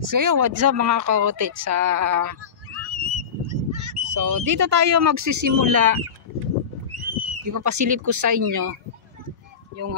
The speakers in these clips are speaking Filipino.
So yun, what's up mga kaotit sa so dito tayo magsisimula. Ipapasilip ko sa inyo yung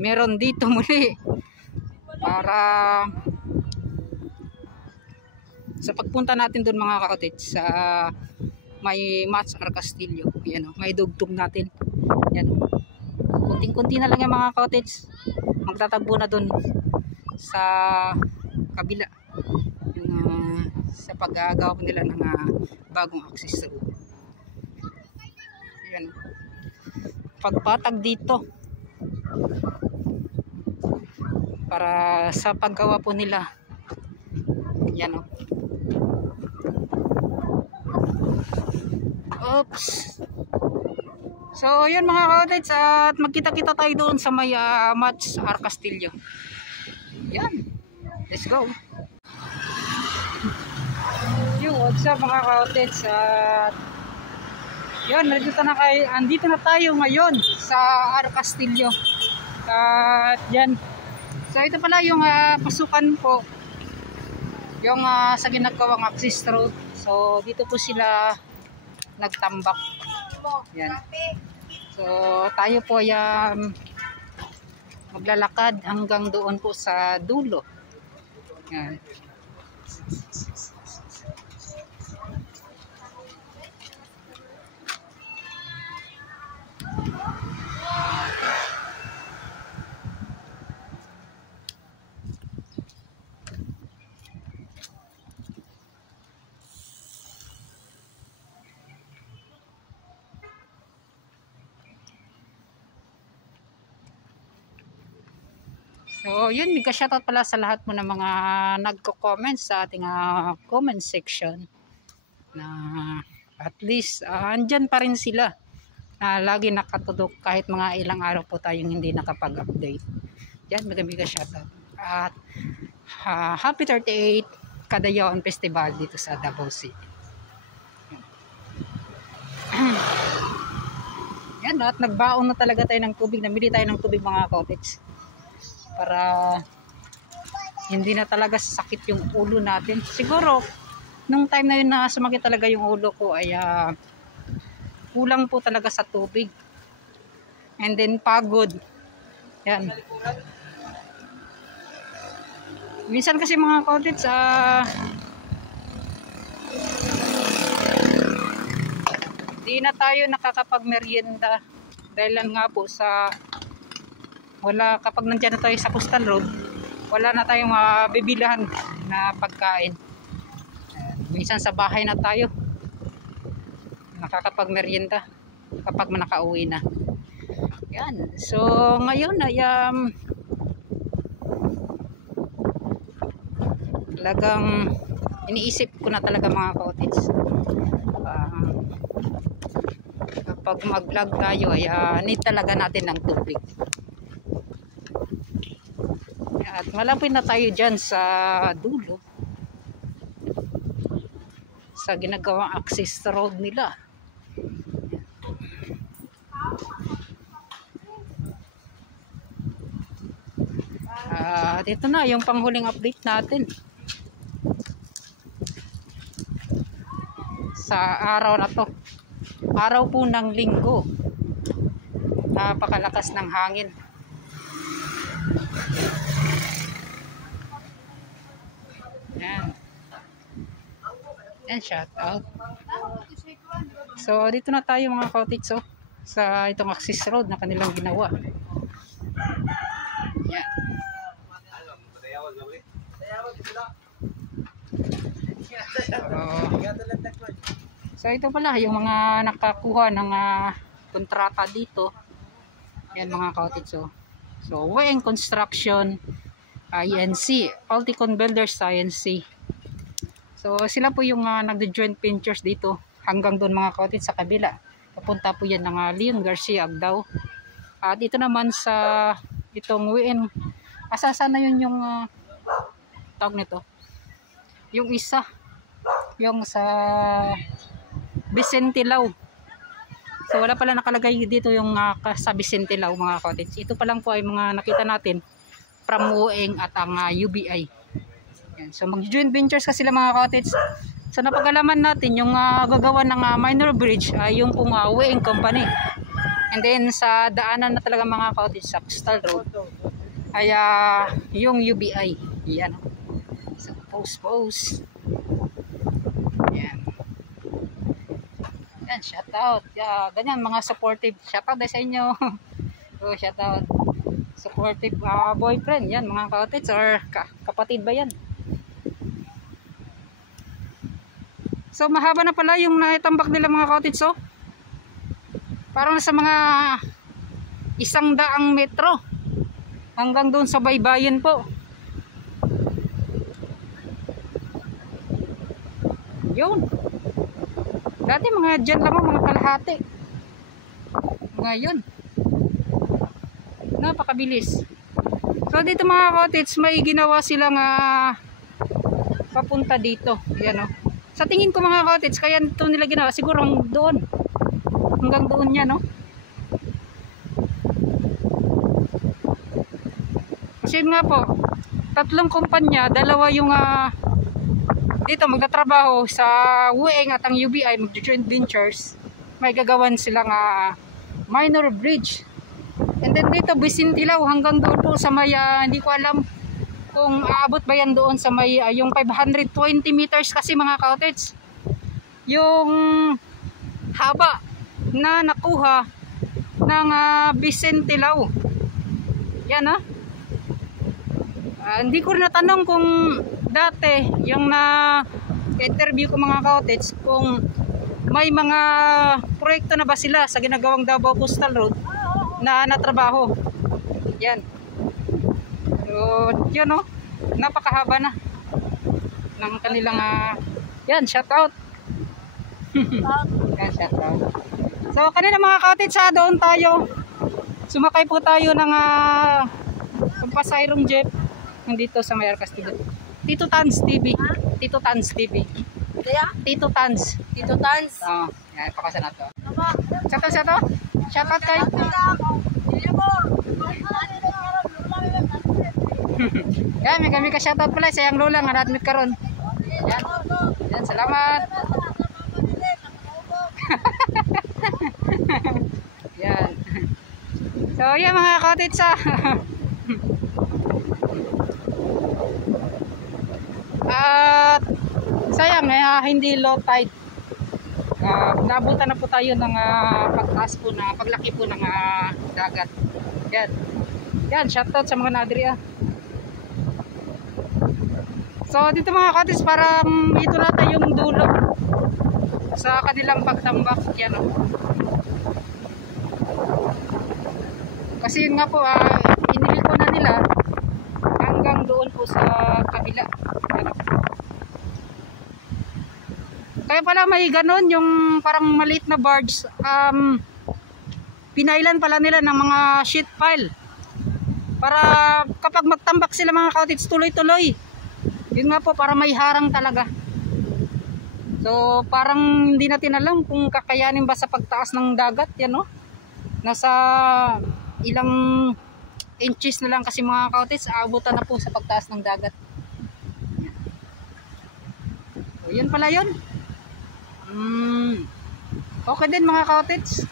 meron dito muli para sa pagpunta natin doon mga kaotit sa may Mats R. Castillo. Yan, may dugtong natin. Yan. Kunting-kunti na lang yung mga kaotits. Magtatagbo na doon sa kabila yung sa paggagawa nila ng bagong access road. Yan. Pagpatag dito para sa paggawa po nila. Yan o. Oops. So yun mga kaotits, at magkita-kita tayo doon sa may Mats R. Castillo. Yan. Let's go. Yo, what's up mga kaotits, at yun, andito na tayo ngayon sa R. Castillo. At yan. So ito pala yung pasukan po yung sa ginagawang access road. So dito po sila nagtambak. Yan. So tayo po ay maglalakad hanggang doon po sa dulo. Yan. So yun, mega shoutout pala sa lahat mo ng mga nagko-comment sa ating comment section na at least andyan pa rin sila na lagi nakatudok kahit mga ilang araw po tayong hindi nakapag-update. Yan, mega shoutout. At happy 38 Kadayawan Festival dito sa Davao City. Yan, at nagbaon na talaga tayo ng tubig. Namili tayo ng tubig mga kaotits para hindi na talaga sakit yung ulo natin. Siguro nung time na yun na sumakit talaga yung ulo ko ay kulang po talaga sa tubig, and then pagod. Yan. Minsan kasi mga kaotits di na tayo nakakapag-merienda dahil lang nga po sa wala, kapag nandiyan na tayo sa coastal road, wala na tayong bibilahan na pagkain. Minsan sa bahay na tayo nakakapag-merienda kapag nakauwi na. Yan. So ngayon ay talagang iniisip ko na talaga mga kaotits, kapag mag-vlog tayo ay need talaga natin ng tubig. At malapit na tayo dyan sa dulo sa ginagawang access road nila. At ito na yung panghuling update natin sa araw na to. Araw po ng linggo. Napakalakas ng hangin. Yan. Yan, shout out. So dito na tayo mga kaotits sa itong access road na kanilang ginawa. Yan. So ito pala yung mga nakakuha ng kontrata dito. Yan mga kaotits. So WN Construction, INC, Alticon Builders, INC. So sila po yung nagdo-joint ventures dito hanggang doon mga kaotits sa kabila. Papunta po yan ng Leon Garcia Agdao. At ito naman sa itong WN, asasa na yun yung tawag nito. Yung isa, yung sa Vicente Lau. So wala pala nakalagay dito yung sa Vicente Lau mga kaotits. Ito pa lang po ay mga nakita natin from Ueng at ang UBI. Yan. So mag-joint ventures kasi sila mga cottage. So napag-alaman natin yung gagawa ng minor bridge ay yung pong weighing company. And then sa daanan na talaga mga cottage sa Coastal Road ay yung UBI. Yan. So post. Yan. Yan, shout out. Ganyan mga supportive. Shout out sa inyo. So shout out. Supportive boyfriend. Yan mga cottage or kapatid ba yan? So mahaba na pala yung naitambak nila mga cottage. So parang sa mga 100 metro hanggang doon sa baybayin po. Yun. Dati mga dyan lang mga kalahati. Ngayon napakabilis. So dito mga cottage may ginawa silang papunta dito. Yan o. Sa tingin ko mga cottage, kaya ito nila ginawa, siguro doon. Hanggang doon yan, no? Kasi nga po, 3 kumpanya, 2 yung dito magtatrabaho sa UEng at ang UBI, mag-joint ventures. May gagawan silang minor bridge. And then dito, Bisintilaw, hanggang doon po sa may, hindi ko alam kung aabot ba yan doon sa may yung 520 meters kasi mga cottage yung haba na nakuha ng Bisintilaw. Yan hindi ko rin natanong kung dati yung interview ko mga cottage kung may mga proyekto na ba sila sa ginagawang Davao Coastal Road na natrabaho. Yan. So, yun napakahaba na ng kanilang yan, shout out. Yan, shout out. So, kanina mga cottage doon tayo. Sumakay po tayo ng pampasayrong jeep nandito sa Mayor Castillo. Tito Tans TV. Tito Tans TV. Kaya? Tito Tans. Tito Tans. Yan, pakasa na to. Shout out, shout out kayo. Yan, may kami ka shoutout pala sa yang lola nga natin karon. Yan. Yan, salamat. Yan. So, yan mga cottage at sayang hindi low tide. Nabutan na po tayo ng pagtaas po na paglaki po ng dagat. Yan. Yan, shoutout sa mga nadri So dito mga cottage parang ito nata yung dulo sa kanilang pagtambak. Yan kasi yun nga po iniliko na nila hanggang doon po sa kabila. Yan Kaya pala may ganon yung parang maliit na barge pinailan pala nila ng mga sheet pile para kapag magtambak sila mga cottage tuloy-tuloy. Yun nga po para may harang talaga. So parang hindi natin alam kung kakayanin ba sa pagtaas ng dagat. Yan nasa ilang inches na lang kasi mga cottage aabutan na po sa pagtaas ng dagat. So yun pala yun. Okay din mga cottage.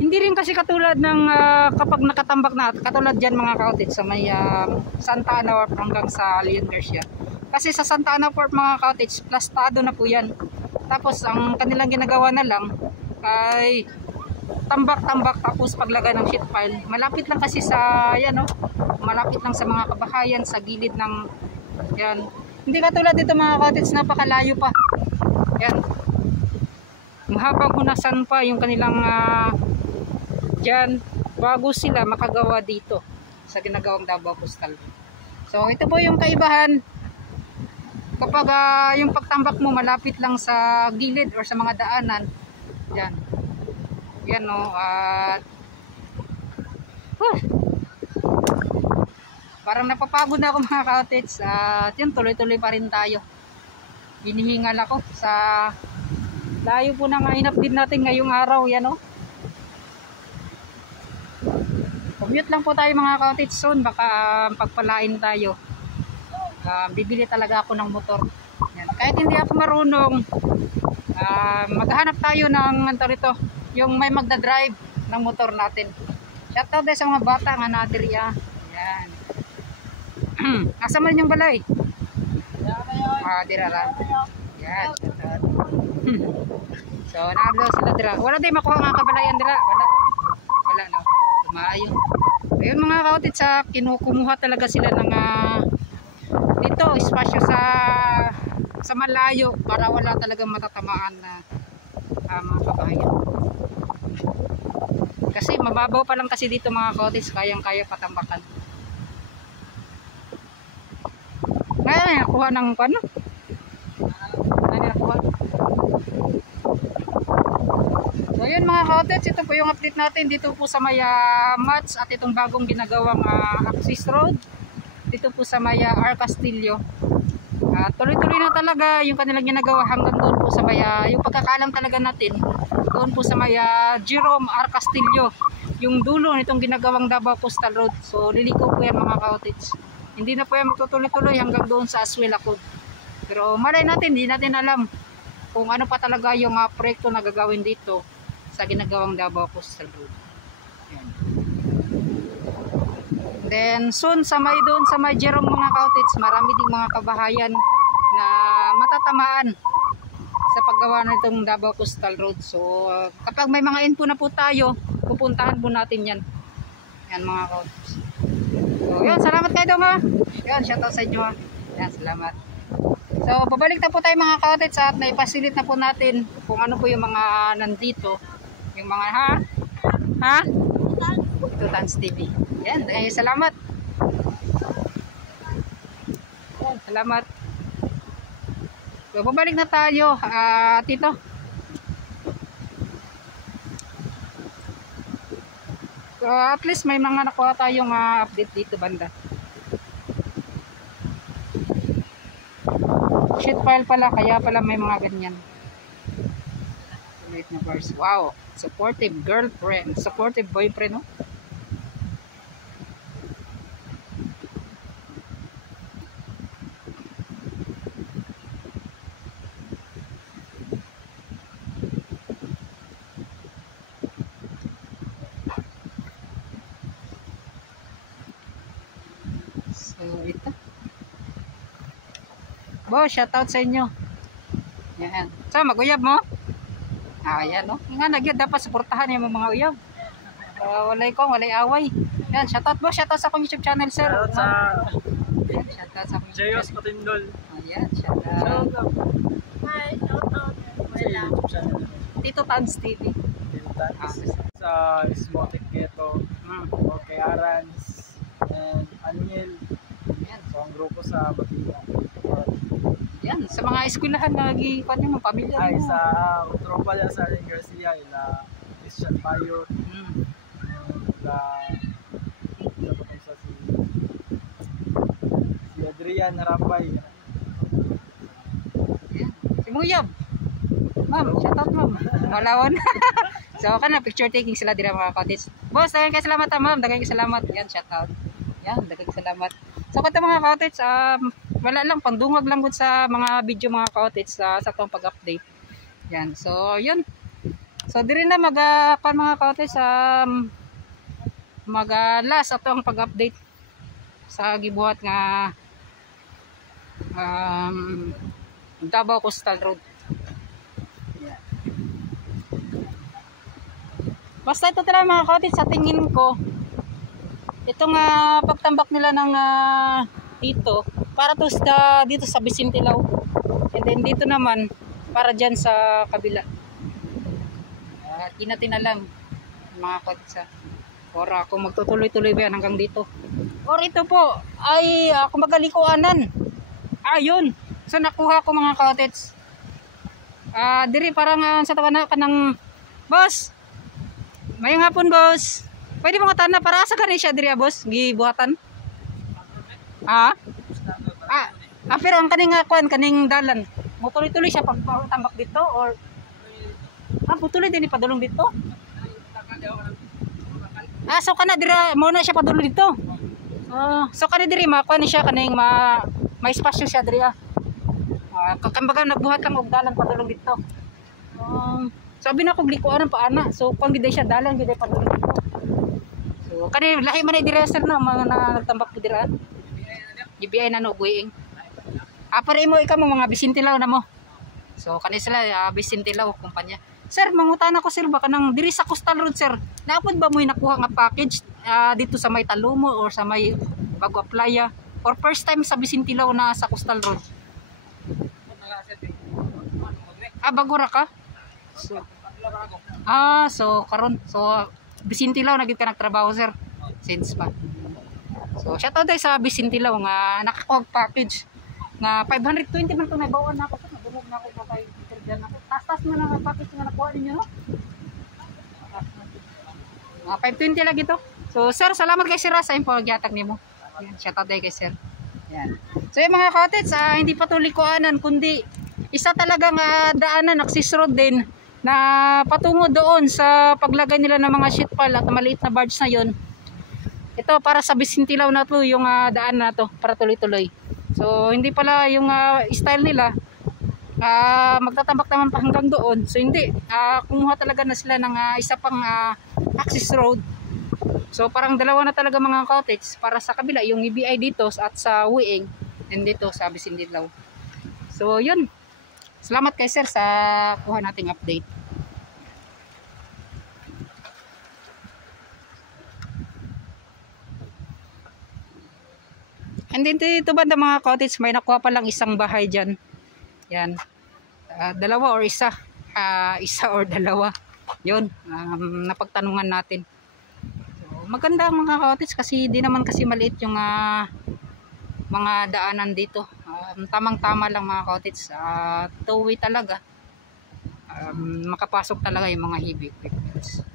Hindi rin kasi katulad ng kapag nakatambak na, katulad dyan mga cottage sa may Santa Ana Wharf hanggang sa Leon Garcia. Kasi sa Santa Ana Wharf mga cottage, plastado na po yan. Tapos ang kanilang ginagawa na lang ay tambak-tambak tapos paglagay ng sheet pile. Malapit lang kasi sa yan malapit lang sa mga kabahayan sa gilid ng yan. Hindi katulad dito mga cottage, napakalayo pa. Yan. Mahabang hunasan pa yung kanilang dyan bago sila makagawa dito sa ginagawang Davao Coastal. So ito po yung kaibahan kapag yung pagtambak mo malapit lang sa gilid or sa mga daanan. Yan. Yan at parang napapagod na ako mga cottage at yun tuloy-tuloy pa rin tayo. Hinihingal ako sa layo po ng hinap din natin ngayong araw. Yan commute lang po tayo mga cottage soon, baka pagpalain tayo. bibili talaga ako ng motor. Yan. Kahit hindi ako marunong, maghanap tayo ng ito, yung may magdadrive ng motor natin. Shoutout sa mga bata nga nadirya. Yan. Asa man yung balay? Dirara. Yan. Shoutout. So, naablo sila dira. Wala din makuha nga kabalayan dira. Wala na. Maayo. Ayun mga kautit, sa kinukumuha talaga sila ng dito, espasyo sa malayo para wala talagang matatamaan na mga kabahayan. Kasi mababaw pa lang kasi dito mga kautit, kayang-kaya patambakan. Ngayon, nakuha ng ano? Nakuha. So yun mga kautit, ito po yung update natin dito po sa Maya Mats at itong bagong ginagawang access road dito po sa Maya R. Castillo. Tuloy-tuloy na talaga yung kanilang ginagawa hanggang doon po sa Maya, yung pagkakaalam talaga natin doon po sa Maya Jerome R. Castillo, yung dulo nitong ginagawang Davao Coastal Road. So liliko po yan mga kautits, hindi na po yan magtutuloy-tuloy hanggang doon sa Aswela Code. Pero malay natin, hindi natin alam kung ano pa talaga yung proyekto na gagawin dito sa ginagawang Davao Coastal Road. Yan. Then soon sa may doon sa may Jerome mga kautits, marami ding mga kabahayan na matatamaan sa paggawa na itong Davao Coastal Road. So kapag may mga info na po tayo, pupuntahan po natin yan. Yan mga kautits. So yun, salamat kayo dong ha. Yan, shoutout sa inyo ha. Yan, salamat. So babalik na po tayo mga kautits at naipasilit na po natin kung ano po yung mga nandito. Yung mga Tutans TV. Yan, salamat. Yan, salamat. So, babalik na tayo dito. So, at least may mga nakuha tayong update dito banda. Sheet file pala, kaya pala may mga ganyan. Wait na verse. Wow, supportive girlfriend, supportive boyfriend, no? So, ito. Boss, shoutout sa inyo. Yan. So, mag-uyab mo? Ayan, no? Nga, dapat suportahan yung mga uyab. Walay ko, walay away. Yan, shoutout boss, shoutout sa akong YouTube channel, sir. Shoutout sa shoutout sa akong Jayos Patindol. Ayan, shoutout. Hi, shoutout. Wala. Tito Tans TV. Sa Smotic Ghetto, Okay Arans, and Aniel. Yan. So, ang grupo sa Batia. Yan, sa mga eskwelahan na naging yung pamilya. Ay, sa tropa niya sa Ring Garcia, ila Christian Payo, ila si Adrian Harapay. Yan. Si Muyab. Ma'am, shoutout ma'am. Malawon. So, picture taking sila dira mga kautits. Boss, dagang kayo salamat ma'am. Dagang kayo salamat. Yan, shoutout. Yan, dagang salamat. So, kata mga kautits, wala lang, pandungag lang gud sa mga video mga kautits sa itong pag-update. Yan, so, yun. So, diri na mga kautits, mag-last atong pag-update sa gibuhat nga Davao Coastal Road. Basta ito talaga mga kautits, sa tingin ko, itong pagtambak nila ng dito, para to dito sa Bisintilaw. And then dito naman, para dyan sa kabila. Tina lang, mga kautits. Or kung magtutuloy-tuloy ba yan hanggang dito. Or ito po, ay kumbaga likuanan. Ayun. So nakuha ko mga kautits. Diri parang sa tawa na kanang boss. Mayong hapon, boss. Pwede mo katana para sa kanin siya diri, boss? Gibuhatan? Pero ang kaning kaning dalan. Mo tuloy-tuloy siya pagtambak dito or putuloy din ipadulong dito. So kana dira mo na siya padulong dito. So kana diri makuha ni siya kaning may espasyo siya diri ah. Kambaga nagbuhat lang og dalan padulong dito. Sabi na ko likuan pa ana. So kung gid siya dalan gid padulong dito. So kani lahi man diri sir no mga nagtambak po diri. GBI na no guing. Pare mo ikaw mo mga Bisintilaw na mo. So kani sila Bisintilaw kumpanya. Sir, mangutan ako sir baka nang diri sa Coastal Road sir. Naapod ba mo nakuha nga package dito sa may Talumo or sa may Bagua Playa or first time sa Bisintilaw na sa Coastal Road? Bagura ka? So karon Bisintilaw na gid ka nagtrabaho sir since pa. So shout out sa Bisintilaw nga nakakuha package nga 520 man to nabawaan na ako sir. Nabulog na ako kay Peter na. Tas man ang package nga nakuha ninyo no? 520 lagi to. So sir, salamat kay sir sa info gyatag nimo. Yan, shout out kay sir. Yan. So yung mga cottage hindi pa to likuanan kundi isa talagang daanan access road din na patungo doon sa paglagay nila ng mga sheet pile at maliit na barge na yon. Ito para sa Bisintilaw na to yung daan na to para tuloy-tuloy. So hindi pala yung style nila magtatambak naman pa hanggang doon. So hindi, kumuha talaga na sila ng isa pang access road. So parang dalawa na talaga mga cottage para sa kabila yung EBI dito at sa Uing and dito sa Bisintilaw. So yun. Salamat kay sir sa kuha nating update. And then dito banda mga cottage may nakuha pa lang isang bahay dyan. Yan. Dalawa or isa. Isa or dalawa. Yun. Napagtanungan natin. So, maganda mga cottage kasi di naman kasi maliit yung mga daanan dito. Tamang-tama lang mga cottage. Two-way talaga. Makapasok talaga yung mga heavy equipments.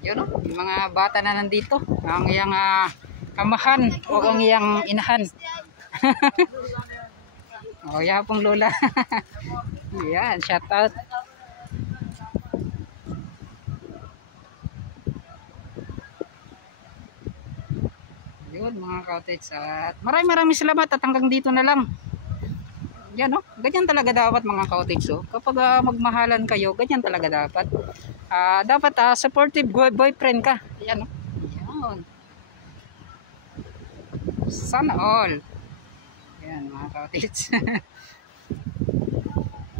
Yun o, yung mga bata na nandito. Ang iyang amahan o ang iyang inahan. O, yapong lola. Yan, shout out. Yun mga cottage. At maraming salamat at hanggang dito na lang. Yan o, ganyan talaga dapat mga cottage. Kapag magmahalan kayo, ganyan talaga dapat. Dapat supportive boyfriend ka. Yan o. Yan. Sana all. Yan mga cottage.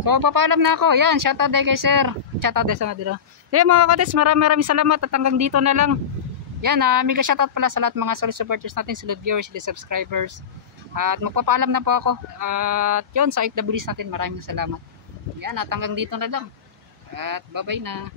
So papaalam na ako. Yan, shoutout day kay sir. Shoutout day sa mga dito. Yan mga cottage, maraming salamat at hanggang dito na lang. Yan, mega shoutout pala sa lahat mga solid supporters natin, solid viewers, solid subscribers. At magpapaalam na po ako. At yun, sa FWs natin, maraming salamat. Yan, at hanggang dito na lang. At bye-bye na.